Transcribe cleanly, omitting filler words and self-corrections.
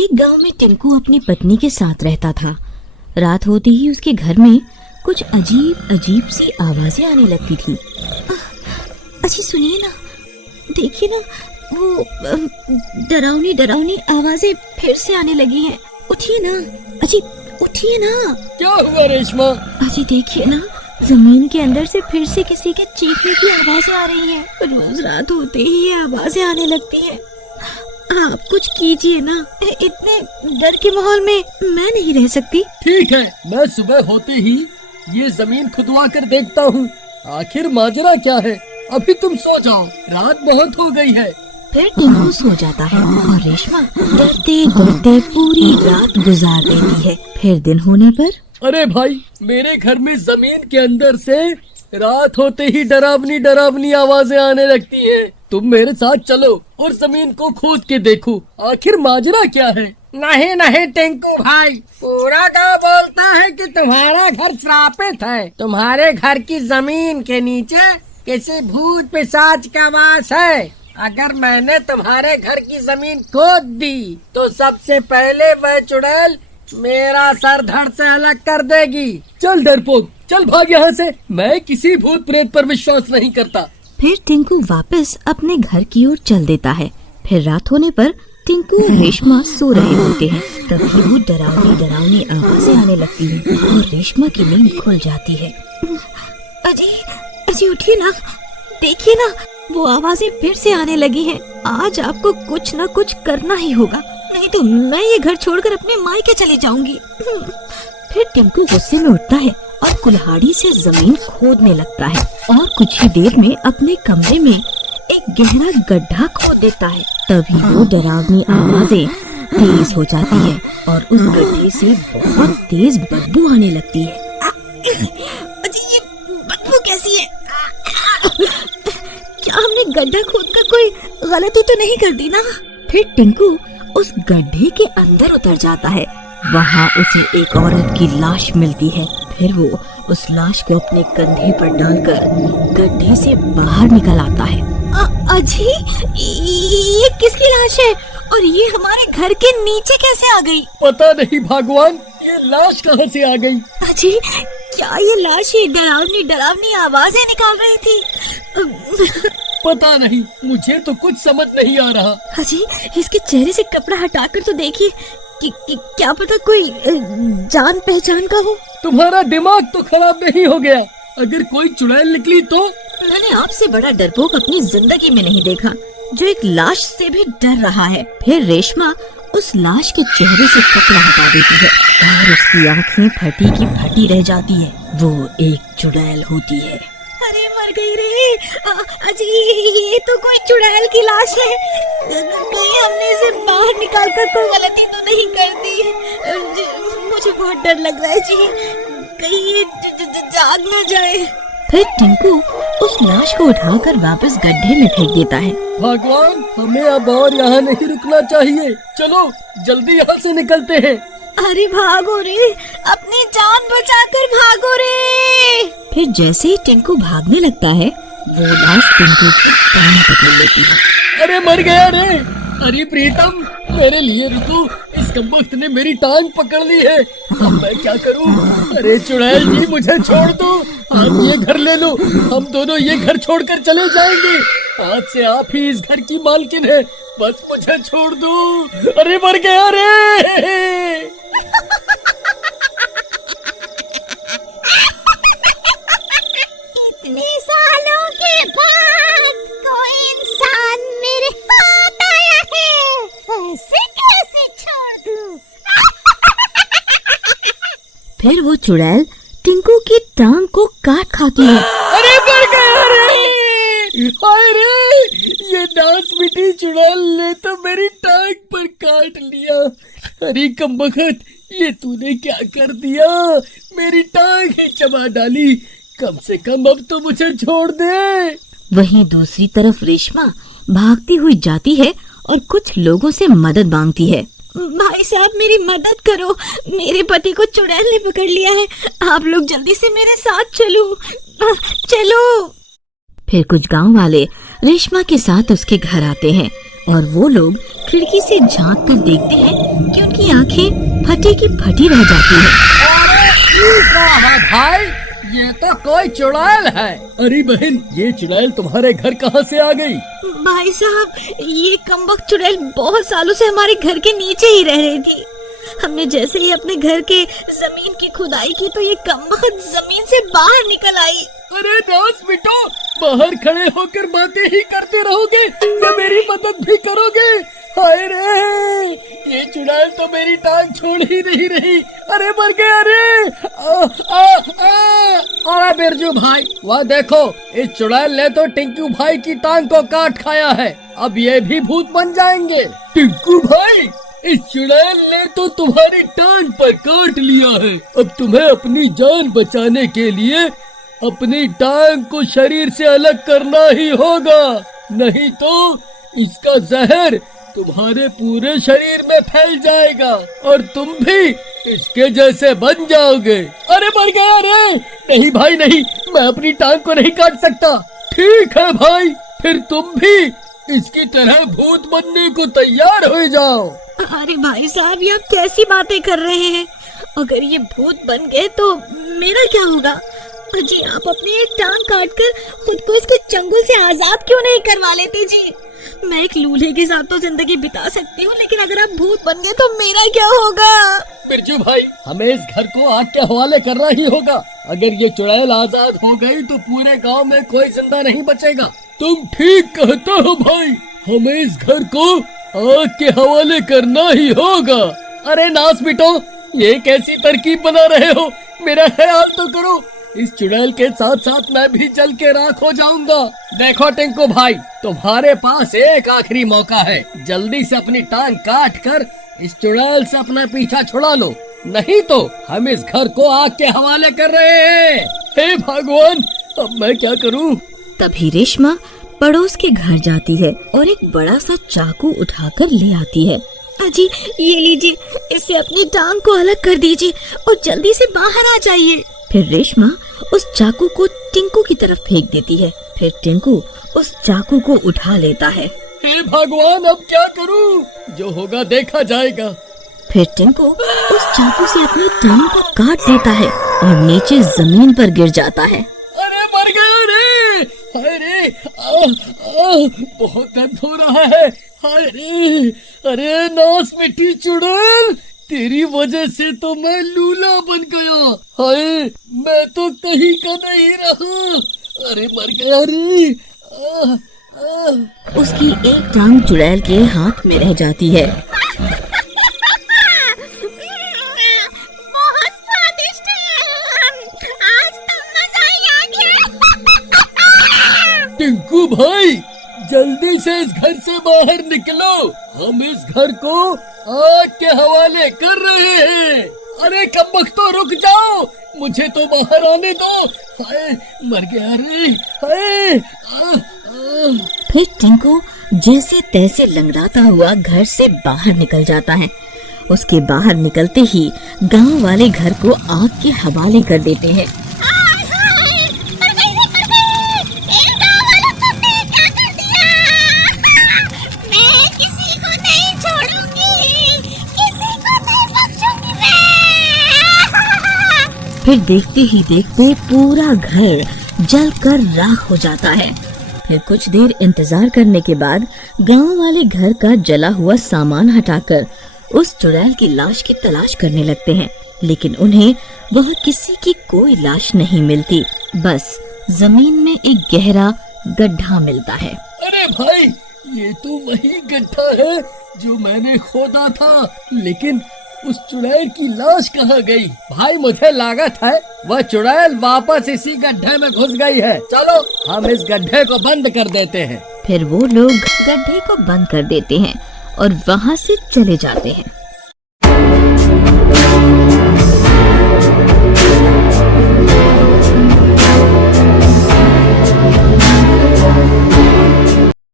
एक गांव में टिंकू अपनी पत्नी के साथ रहता था। रात होते ही उसके घर में कुछ अजीब अजीब सी आवाजें आने लगती थी। अजी सुनिए ना, देखिए ना, वो डरावनी डरावनी आवाजें फिर से आने लगी हैं। उठिए ना अजी, उठिए ना। क्या हुआ रेशमा? अजी देखिए ना, जमीन के अंदर से फिर से किसी के चीखने की आवाजें आ रही हैं। रोज रात होते ही ये आवाजें आने लगती हैं। आप कुछ कीजिए ना, इतने डर के माहौल में मैं नहीं रह सकती। ठीक है, मैं सुबह होते ही ये जमीन खुदवा कर देखता हूँ, आखिर माजरा क्या है। अभी तुम सो जाओ, रात बहुत हो गई है। फिर टिंकू सो जाता है और रेशमा डरते डरते पूरी रात गुजार देती है। फिर दिन होने पर अरे भाई, मेरे घर में जमीन के अंदर से रात होते ही डरावनी डरावनी आवाजें आने लगती हैं। तुम मेरे साथ चलो और जमीन को खोद के देखो, आखिर माजरा क्या है। नहीं नहीं टिंकू भाई, पूरा गाँव बोलता है कि तुम्हारा घर श्रापित है। तुम्हारे घर की जमीन के नीचे किसी भूत पिशाच का वास है। अगर मैंने तुम्हारे घर की जमीन खोद दी तो सबसे पहले वह चुड़ैल मेरा सर धड़ से अलग कर देगी। चल डरपोक, चल भाग यहाँ से। मैं किसी भूत प्रेत पर विश्वास नहीं करता। फिर टिंकू वापस अपने घर की ओर चल देता है। फिर रात होने पर टिंकू और रेशमा सो रहे होते हैं। तभी वो डरावनी डरावनी आवाजें आने लगती हैं और रेशमा की नींद खुल जाती है। अजी अजी उठिए ना, देखिए ना, वो आवाजें फिर से आने लगी हैं। आज आपको कुछ न कुछ करना ही होगा, नहीं तो मैं ये घर छोड़कर अपने मायके चली जाऊंगी। फिर टिंकू गुस्से में उठता है और कुल्हाड़ी से जमीन खोदने लगता है और कुछ ही देर में अपने कमरे में एक गहरा गड्ढा खोद देता है। तभी वो डरावनी आवाजें तेज हो जाती है और उस गड्ढे से बहुत तेज बदबू आने लगती है। अजी ये बदबू कैसी है? क्या हमने गड्ढा खोदकर कोई गलती तो नहीं कर दी ना? फिर टिंकू उस गड्ढे के अंदर उतर जाता है। वहाँ उसे एक औरत की लाश मिलती है। फिर वो उस लाश को अपने कंधे पर डालकर गड्ढे से बाहर निकल आता है। अजी ये किसकी लाश है और ये हमारे घर के नीचे कैसे आ गई? पता नहीं भगवान, ये लाश कहाँ से आ गई। अजी क्या ये लाश ही डरावनी डरावनी आवाजें निकाल रही थी? पता नहीं, मुझे तो कुछ समझ नहीं आ रहा। अजी इसके चेहरे से कपड़ा हटाकर तो देखिए कि क्या पता कोई जान पहचान का हो। तुम्हारा दिमाग तो खराब नहीं हो गया? अगर कोई चुड़ैल निकली तो? मैंने आपसे बड़ा डरपोक अपनी जिंदगी में नहीं देखा, जो एक लाश से भी डर रहा है। फिर रेशमा उस लाश के चेहरे से कपड़ा हटा देती है और उसकी आंखें फटी की फटी रह जाती है। वो एक चुड़ैल होती है। अरे मर गई रे। अजी ये तो कोई चुड़ैल की लाश है। कहीं हमने इसे बाहर निकालकर कोई गलती तो नहीं कर दी? मुझे बहुत डर लग रहा है जी, कहीं ये जाग ना जाए। फिर टिंकू उस लाश को उठाकर वापस गड्ढे में फेंक देता है। भगवान, हमें अब और यहाँ नहीं रुकना चाहिए। चलो जल्दी यहाँ से निकलते हैं। अरे भागो रे, अपनी जान बचाकर भागो रे। फिर जैसे ही टिंकू भागने लगता है, वो लाश टिंकू की टांग पकड़ लेती है। अरे मर गया रे। अरे प्रीतम, मेरे लिए रुको, इस कमबख्त ने मेरी टांग पकड़ ली है। अब मैं क्या करूं? अरे चुड़ैल जी, मुझे छोड़ दो। आप ये घर ले लो, हम दोनों ये घर छोड़कर चले जाएंगे। आज से आप ही इस घर की मालकिन है, बस मुझे छोड़ दो। अरे मर गया रे। इतने सालों के बाद कोई इंसान मेरे हाथ आया है, ऐसे कैसे छोड़ दूं? फिर वो चुड़ैल टिंकू की टांग को काट खाती है। अरे मर गया रे। हाय रे, ये नास मिठी चुड़ैल ने तो मेरी टांग पर काट लिया। अरे कमबख्त, ये तूने क्या कर दिया? मेरी टांग ही चबा डाली। कम से कम अब तो मुझे छोड़ दे। वहीं दूसरी तरफ रेशमा भागती हुई जाती है और कुछ लोगों से मदद मांगती है। भाई साहब मेरी मदद करो, मेरे पति को चुड़ैल ने पकड़ लिया है, आप लोग जल्दी से मेरे साथ चलो चलो। फिर कुछ गांव वाले रेशमा के साथ उसके घर आते हैं और वो लोग खिड़की से झांक कर देखते हैं कि की आंखें फटी की फटी रह जाती है। भाई ये तो कोई चुड़ैल है। अरे बहन, ये चुड़ैल तुम्हारे घर कहाँ से आ गई? भाई साहब, ये कमबख्त चुड़ैल बहुत सालों से हमारे घर के नीचे ही रह रही थी। हमने जैसे ही अपने घर के जमीन की खुदाई की तो ये कमबख्त जमीन से बाहर निकल आई। अरे नास बेटो, बाहर खड़े होकर बातें ही करते रहोगे या मेरी मदद भी करोगे? हाय रे, ये चुड़ैल तो मेरी टांग छोड़ ही नहीं रही। अरे मर गया। अरे बिरजू भाई, वह देखो, इस चुड़ैल ने तो टिंकू भाई की टांग को काट खाया है। अब ये भी भूत बन जाएंगे। टिंकू भाई, इस चुड़ैल ने तो तुम्हारी टांग पर काट लिया है। अब तुम्हें अपनी जान बचाने के लिए अपनी टांग को शरीर से अलग करना ही होगा, नहीं तो इसका जहर तुम्हारे पूरे शरीर में फैल जाएगा और तुम भी इसके जैसे बन जाओगे। अरे मर गया रे। नहीं भाई नहीं, मैं अपनी टांग को नहीं काट सकता। ठीक है भाई, फिर तुम भी इसकी तरह भूत बनने को तैयार हो जाओ। अरे भाई साहब, ये आप कैसी बातें कर रहे हैं? अगर ये भूत बन गए तो मेरा क्या होगा? जी, आप अपनी एक टांग काटकर खुद को इसके चंगुल से आजाद क्यों नहीं करवा लेते जी? मैं एक लूल्हे के साथ तो जिंदगी बिता सकती हूँ, लेकिन अगर आप भूत बन गए तो मेरा क्या होगा? बिरजू भाई, हमें इस घर को आग के हवाले करना ही होगा। अगर ये चुड़ैल आजाद हो गई तो पूरे गांव में कोई जिंदा नहीं बचेगा। तुम ठीक कहते हो भाई, हमें इस घर को आग के हवाले करना ही होगा। अरे नास बेटो, ये कैसी तरकीब बना रहे हो? मेरा ख्याल तो करो, इस चुड़ैल के साथ साथ मैं भी जल के राख हो जाऊंगा। देखो टिंकू भाई, तुम्हारे पास एक आखिरी मौका है। जल्दी से अपनी टांग काट कर इस चुड़ैल से अपना पीछा छुड़ा लो, नहीं तो हम इस घर को आग के हवाले कर रहे हैं। हे भगवान, अब मैं क्या करूं? तभी रेशमा पड़ोस के घर जाती है और एक बड़ा सा चाकू उठाकर ले आती है। अजी, ये लीजिए, इससे अपनी टांग को अलग कर दीजिए और जल्दी से बाहर आ जाइए। फिर रेशमा उस चाकू को टिंकू की तरफ फेंक देती है। फिर टिंकू उस चाकू को उठा लेता है। हे भगवान, अब क्या करूं? जो होगा देखा जाएगा। फिर टिंकू उस चाकू से अपनी टांग को काट देता है और नीचे जमीन पर गिर जाता है। अरे मर गया रे। हाय रे, बहुत दर्द हो रहा है। हाय रे, अरे नास मिट्टी चुड़ैल, तेरी वजह से तो मैं लूला बन गया। हाय, मैं तो कहीं का नहीं रहा। अरे मर गया रे। उसकी एक टांग चुड़ैल के हाथ में रह जाती है। बहुत स्वादिष्ट है, आज तो मजा ही आ गया। टिंकू भाई, जल्दी से इस घर से बाहर निकलो, हम इस घर को आग के हवाले कर रहे हैं। अरे कमबख्त, तो रुक जाओ, मुझे तो बाहर आने दो। हाय, मर गया रे। हाय, फिर टिंकू जैसे तैसे लंगड़ाता हुआ घर से बाहर निकल जाता है। उसके बाहर निकलते ही गांव वाले घर को आग के हवाले कर देते हैं। फिर देखते ही देखते पूरा घर जलकर राख हो जाता है। फिर कुछ देर इंतजार करने के बाद गांव वाले घर का जला हुआ सामान हटाकर उस चुड़ैल की लाश की तलाश करने लगते हैं, लेकिन उन्हें वहाँ किसी की कोई लाश नहीं मिलती। बस जमीन में एक गहरा गड्ढा मिलता है। अरे भाई, ये तो वही गड्ढा है जो मैंने खोदा था, लेकिन उस चुड़ैल की लाश कहाँ गई? भाई, मुझे लागत है वह चुड़ैल वापस इसी गड्ढे में घुस गई है। चलो हम इस गड्ढे को बंद कर देते हैं। फिर वो लोग गड्ढे को बंद कर देते हैं और वहाँ से चले जाते हैं।